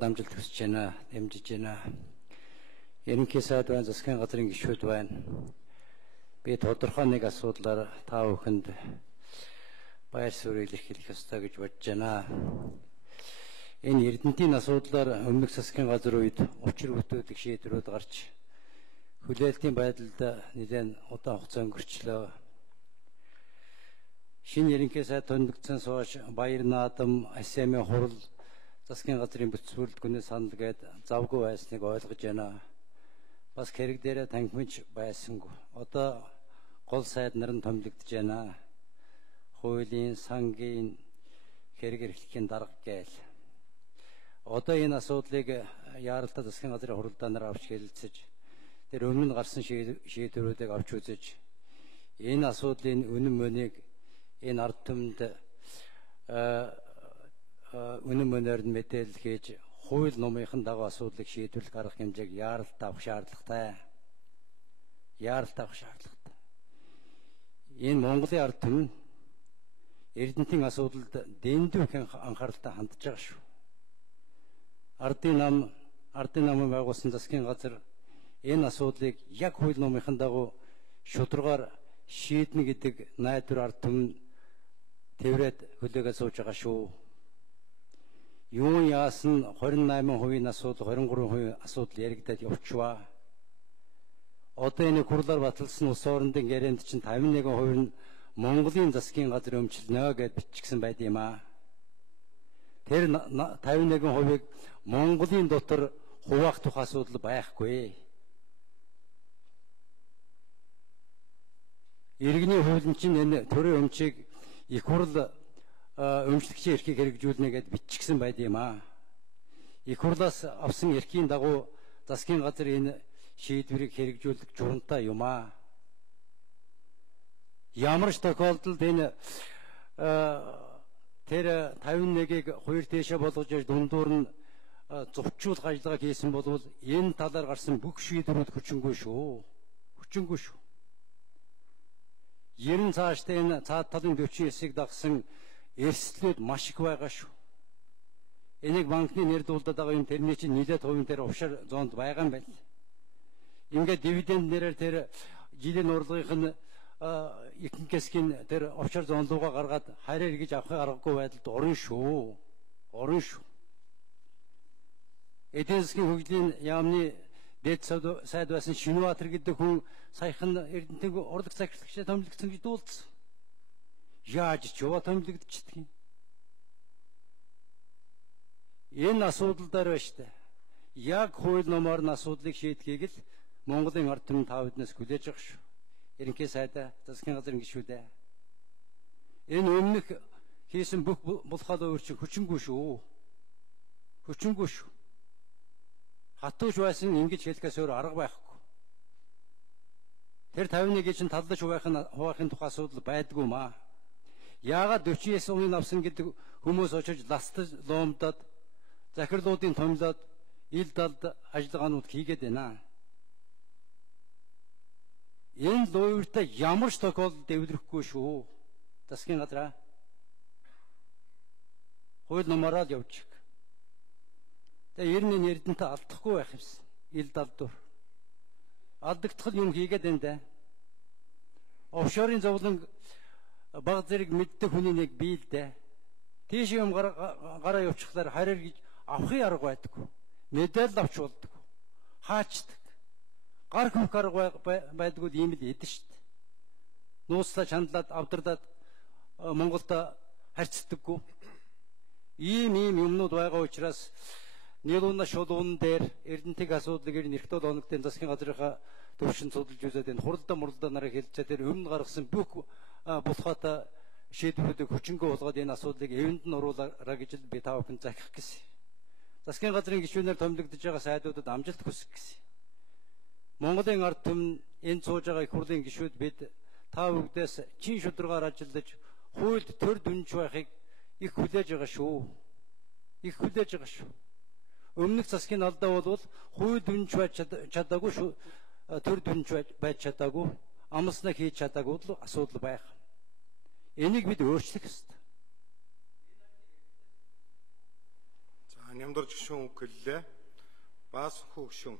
Монголд амжилт хүсэж байна, дэмжиж байна. Ерөнхий сайд байна, засгийн газрын гишүүд байна. Би тодорхой нэг асуудлаар та бүхэнд баяр суурь илэрхийлэх ёстой гэж бодож байна. Энэ Эрдэнэтийн асуудлаар өмнөх засгийн газар үед учир бүтээдэг шийдвэрүүд гарч хүлээлтийн байдалд нэлээд удаан хугацаа өнгөрчлөө. Шинэ ерөнхий сайд томилогдсоноос хойш Баяр наадам, АСЕМ-ийн хурал, засгийн газрын бүтцүүрэлт гүнээ санал гээд завгүй байсныг ойлгож байна. Бас хэрэг дээрээ танхимж байсангүй. Одоо гол сайд нар нь томилогдож байна. Хуулийн, сангийн, хэрэг эрхлэхийн дарга гээл. Одоо энэ асуудлыг яаралтай засгийн газрын хуралдаанаар авч хэлэлцэж, тэр өмнө нь гарсан шийдвэрүүдийг авч үзэж, энэ асуудлын үнэн мөнийг энэ ард түмэнд үнэн мөнөөр нь мэдээлэл хийж, хууль номынхан дагуу асуудлыг шийдвэрлэх арга хэмжээг яаралтай авах шаардлагатай. Яаралтай авах шаардлагатай. Энэ Монголын ард түмэн Эрдэнэтийн асуудалд дэндүү их анхааралтай хандж байгаа шүү. Ардын намын байгуулсан засгийн газар энэ асуудлыг яг хууль номынхан дагуу шударгаар шийднэ гэдэг найдвар ард түмэн тэврээд хөлөөгөө сууж байгаа шүү. Юун яасан 28% асуудал, 23% асуудал яригдаад явчихваа. Одоо энэ хурлаар баталсан улс орондын гэрээнд чинь 51% нь Монголын засгийн газар өмчлөнө гэж бичигдсэн байд юм аа. Тэр 51%-ийг Монголын дотор хуваах тух асуудал байхгүй. Иргэний хуулийн чинь энэ төрийн өмчийг их хурл өмчлөгчийн эрхийг хэрэгжүүлнэ гэд бичигдсэн байд юм аа. Их хурлаас авсан эрхийн дагуу засгийн газар энэ шийдвэрийг хэрэгжүүлэх журамтай юм аа. Ямар ч тохиолдолд энэ тэр 51-ийг хоёр тээшээ болгож дундуур нь зурчуулах ажиллагаа хийсэн бол энэ талаар гарсан бүх шийдвэрүүд хүчингүй шүү. Хүчингүй шүү. 90 цаашдаа энэ цаад талын 49-ийг дагсан эрсдлүүд маш их байгаа шүү. Энийг банкны нэр дуулдаад байгаа юм, тэрний чинь нэлээд хувийн тэр увшар зоонд байгаа юм байна. Ингээд дивиденд нэрээр тэр жилийн урлагийнх нь экономикийн тэр увшар зоон руугаа гаргаад харьяа эргэж авахыг аргагүй байдалд орно шүү. Орно шүү. Эдийн засгийн хөгжлийн яамны дэд сайд байсан Шинбаатар гэдэг хүн саяхан Эрдэнэтийн урлаг захирагчтай томилогдсон гэж дуулсан. Яаж ч яваа томилогдчихдаг юм. Энэ асуудал дээр байна штэ. Яг хууль номоор нь асуудлыг шийдэхийг л Монголын ард түмэн та бүднээс хүлээж байгаа шүү. Ерөнхий сайдаа, засгийн газрын гишүүдээ. Энэ өмнөх хийсэн бүх булхаалын өөрчлөлт хүчингүй шүү. Хүчингүй шүү. Хатууш байсан ингэж хэлэхээс өөр арга байхгүй. Тэр 51-ийг чинь талдаж хуваахын тухай асуудал байдгүй маа. Яагаад 49% авсан гэдэг хүмүүс очиж ластаж лоомдоод захирлуудын томилоод ил далд ажиллагаанууд хийгээд байна. Энэ луйртай ямар ч тохиолдолд дэвлэрэхгүй шүү. Засгийн газраа хууль номороо л явчих. Тэгээ ер нь Эрдэнэт алдахгүй байх юмсан. Ил далдуур. Алдагдтал юм хийгээд байна да. Офшорын зовлон баг зэрэг мэддэг хүний нэг бий л дээ. Тийш юм гараа явуучихлаар харьяа гэж авахын арга байдаггүй. Мэдээлэл авч болдог. Хаачдаг. Гар хөх арга байдаггүй ийм л эдэн шүү дээ. Нууцлаа чандлаад авдардаад Монголд харьцдаггүй. Ийм юмнууд байгаа учраас нийлүүн шулуун дээр Эрдэнэтийн асуудлыг нэрхтөл оногдын засгийн газрынхаа төвшин судалж үзээд энэ хуралдаа нарыг хэлцээ тэр өмнө гаргасан бүх булхаатай шийдвэрүүдийг хүчингүй болгоод энэ асуудлыг эвэнд нь оруулаарай гэж би та бүхэнд захих гэсэн. Засгийн газрын гишүүнээр томилогдож байгаа сайдуудад амжилт хүсэх гэсэн. Монголын ард түмэн энэ сууж байгаа их хурлын гишүүд бид та бүгдээс чин шударгаар ажиллаж хуульд төр дүнж байхыг их хүлээж байгаа шүү. Их хүлээж байгаа шүү. Өмнөх засгийн алдаа бол хууль дүнж байж чадаагүй шүү. Төр дүнж байж чадаагүй, амлснаа хийж чадаагүй л асуудал байх. Энийг бид өөрчлөх ёстой. Нямдар гишүүн үг гэллээ. Баас хүү гишүүн.